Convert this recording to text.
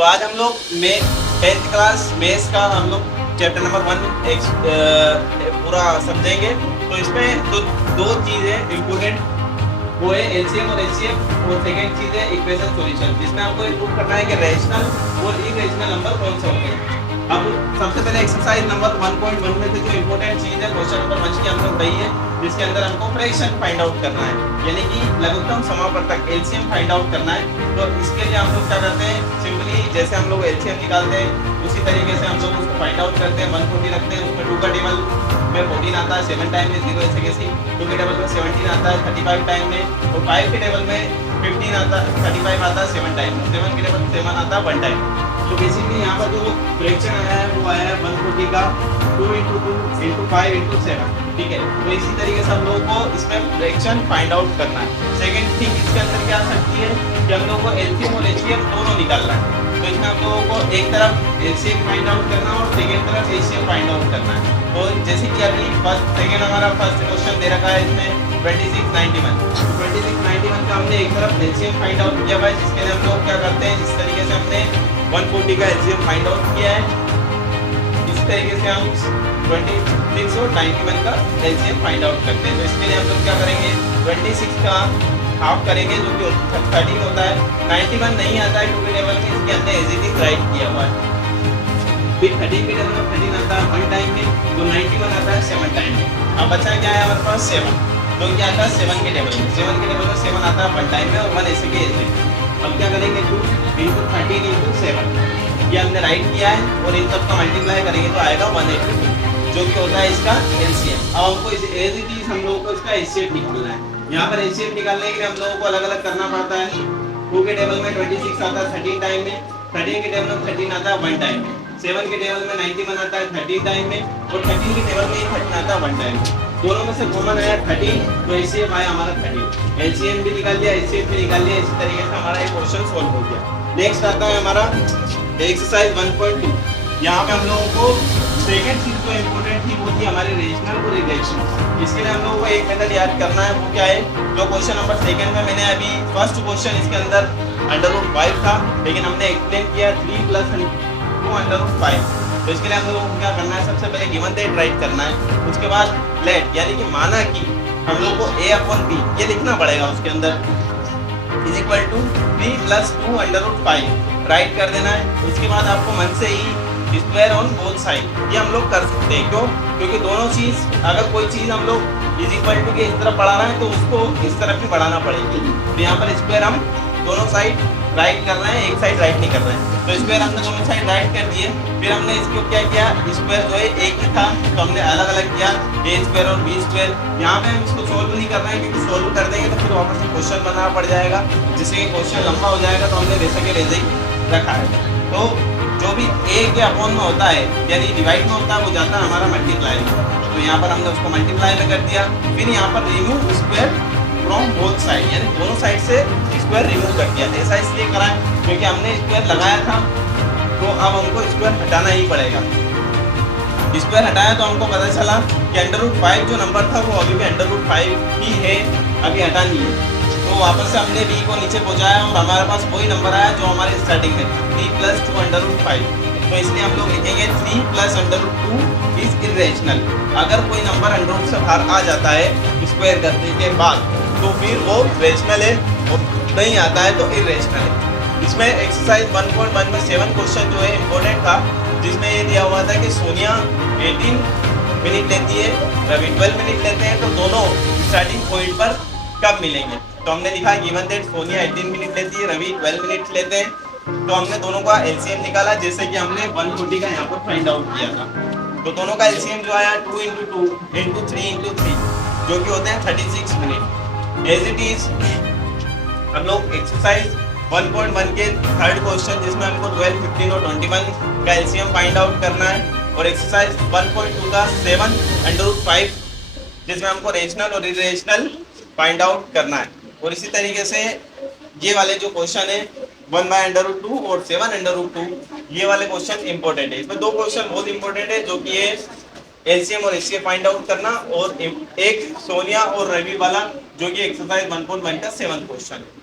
तो आज हम लोग 10th क्लास मेथ्स का हम लोग चैप्टर नंबर 1 पूरा समझेंगे। तो इसमें दो चीज़ें इम्पोर्टेंट, वो है एलसीएम और एचसीएफ, और सेकेंड चीज़ है इक्वेशन सॉल्यूशन, जिसमें आपको प्रूव करना है कि रैशनल और इरेशनल नंबर कौन से होंगे। अब सबसे पहले एक्सरसाइज नंबर 1.1 में से जो इम्पोर्टेंट चीज़ है क्वेश्चन नंबर 1 की हम लोग रही है, जिसके अंदर हमको फ्रैक्शन फाइंड आउट करना है, यानी कि लघुत्तम समापवर्तक एलसीएम फाइंड आउट करना है। तो इसके लिए हम लोग क्या करते हैं, सिंपली जैसे हम लोग एलसीएम निकालते हैं उसी तरीके से हम लोग उसको फाइंड आउट करते हैं। 140 रखते हैं, उसमें 2 का टेबल में 14 आता है, 7 टाइम में 0 ऐसे कैसे, 2 के टेबल में 17 आता है 35 टाइम में, और 5 के टेबल में 15 आता है 35 आता है 7 टाइम में, 7 के टेबल 7 आता है 1 टाइम। तो बेसिकली यहाँ पर जो फ्रैक्शन आया है वो आया है 140 का 2 × 2 × 5 × 7, ठीक है। तो इसी तरीके से हम लोगों को इसमें फ्रैक्शन फाइंड आउट करना है। सेकंड थिंग इसके अंदर क्या आ सकती है कि हम लोगों को एलसीएम और एचसीएफ दोनों निकालना है। तो इसमें हम लोगों को एक तरफ एलसीएम फाइंड आउट करना है और सेकंड तरफ एचसीएफ फाइंड आउट करना है। तो जैसे कि अभी सेकंड हमारा फर्स्ट क्वेश्चन दे रखा है इसमें 2691, तो 2691 का हमने एक तरफ एलसीएम फाइंड आउट किया हुआ है, जिसके लिए हम लोग क्या करते हैं, इस तरीके से हमने 140 का एलसीएम फाइंड आउट किया है। इस तरीके से हम 2691 का एलसीएम फाइंड आउट करते हैं। तो इसके लिए हम लोग क्या करेंगे, 26 का हाफ करेंगे जो कि 13 होता है। 91 नहीं आता है 2 के टेबल में, इसके हमने एज इट इज राइट किया हुआ है। फिर 13 के टेबल में 13 आता है 1 टाइम में, तो 91 आता है 7 टाइम में। अब बचा क्या है हमारे पास 7, तो क्या आता है 7 के टेबल में, 7 के टेबल में 7 आता है 1 टाइम में और 1 ऐसे के ऐसे। अब क्या करेंगे 2 × 13 × 7, ये हमने राइट किया है, और इन सब का मल्टीप्लाई करेंगे तो आएगा 182, जो कि होता है इसका एलसीएम। अब हमको इस एज इट इज हम लोगों को इसका एचसीएफ निकालना है। यहाँ पर एचसीएफ निकालने के लिए हम लोगों को अलग अलग करना पड़ता है। 2 के टेबल में 26 आता है 13 टाइम में, 13 के टेबल में 13 आता है 1 टाइम में, 7 के टेबल में 91 आता है 13 टाइम में, और 13 के टेबल में 13 आता है 1 टाइम में। दोनों में से कॉमन आया 13, तो एचसीएफ आया हमारा 13। एलसीएम भी निकाल लिया, एचसीएफ भी निकाल लिया। इसी तरीके से हमारा ये क्वेश्चन सॉल्व हो गया। नेक्स्ट आता है हमारा एक्सरसाइज 1.2। यहाँ पे हम लोगों को सेकंड चीज जो इम्पोर्टेंट थी वो थी हमारे रेशनल और इरेशनल। इसके लिए हम लोगों को एक मेथड याद करना है, वो क्या है, जो क्वेश्चन नंबर सेकंड में मैंने अभी फर्स्ट क्वेश्चन इसके अंदर √5 था, लेकिन हमने एक्सप्लेन किया 3 + 2 √5। तो इसके लिए हम लोगों को क्या करना है, सबसे पहले गिवन डेट राइट करना है, उसके बाद लेट यानी कि माना कि हम लोग को a/b ये लिखना पड़ेगा, उसके अंदर = 3 + 2 √5 राइट कर देना है। उसके बाद आपको मन से ही स्क्वायर ऑन बोथ साइड ये हम लोग कर सकते हैं। क्यों? क्योंकि दोनों चीज़, अगर कोई चीज़ हम लोग = के इस तरफ बढ़ाना है तो उसको इस तरफ भी बढ़ाना पड़ेगी। तो यहाँ पर स्क्वायर हम दोनों साइड राइट कर रहे हैं, एक साइड राइट नहीं कर रहे हैं। तो स्क्वायर हमने दोनों साइड राइट कर दिए। फिर हमने इसको क्या किया, स्क्वायर जो है एक ही था तो हमने अलग अलग किया, a² और b²। यहाँ पे हम इसको सोल्व नहीं कर रहे हैं, क्योंकि सोल्व कर देंगे तो फिर वापस से क्वेश्चन बनाना पड़ जाएगा, जिससे कि क्वेश्चन लंबा हो जाएगा। तो हमने वैसे के वैसे ही रखा है। तो जो भी a के अपॉन में होता है यानी डिवाइड में होता है वो जाता है हमारा मल्टीप्लाई में। तो यहाँ पर हमने उसको मल्टीप्लाई में कर दिया। फिर यहाँ पर remove square from both side, यानी दोनों साइड से स्क्वायर रिमूव कर दिया। ऐसा इसलिए करा है क्योंकि हमने स्क्वायर लगाया था, तो अब हमको स्क्वायर हटाना ही पड़ेगा। स्क्वायर हटाया तो हमको पता चला कि √5 जो नंबर था वो अभी भी √5 ही है, अभी हटा नहीं है। तो वापस से हमने b को नीचे पहुँचाया और हमारे पास वही नंबर आया जो हमारे स्टार्टिंग में था, 3 + 2 √5। तो इसलिए हम लोग लिखेंगे 3 + √2 इज इरेशनल। अगर कोई नंबर √ से बाहर आ जाता है स्क्वायर करने के बाद तो फिर वो रेशनल है, और नहीं आता है तो इरेशनल है। इसमें एक्सरसाइज 1.1 में 7 क्वेश्चन जो है इम्पोर्टेंट था, जिसमें ये दिया हुआ था कि सोनिया 18 मिनट लेती है, रवि 12 मिनट लेते हैं, तो दोनों स्टार्टिंग पॉइंट पर कब मिलेंगे। तो हमने लिखा गिवन दैट सोनिया 18 मिनट लेती है, रवि 12 मिनट लेते हैं। तो हमने दोनों का एलसीएम निकाला, जैसे कि हमने 140 का यहाँ पर फाइंड आउट किया था। तो दोनों का एलसीएम जो आया 2 × 2 × 3 × 3, जो कि होते हैं 36 मिनट। एज इट इज हम लोग एक्सरसाइज 1.1 के थर्ड क्वेश्चन, जिसमें हमको 12, 15 और 21 का एलसीएम फाइंड आउट करना है, और एक्सरसाइज 1.2 का 7 √5, जिसमें हमको रेशनल और इरेशनल फाइंड आउट करना है। और इसी तरीके से ये वाले जो क्वेश्चन है 1/√2 और 7/√2, ये वाले क्वेश्चन इंपॉर्टेंट है। इसमें 2 क्वेश्चन बहुत इंपॉर्टेंट है, जो कि है एलसीएम और एचसीएफ फाइंड आउट करना, और एक सोनिया और रवि वाला जो कि एक्सरसाइज 1.1 का 7th क्वेश्चन है।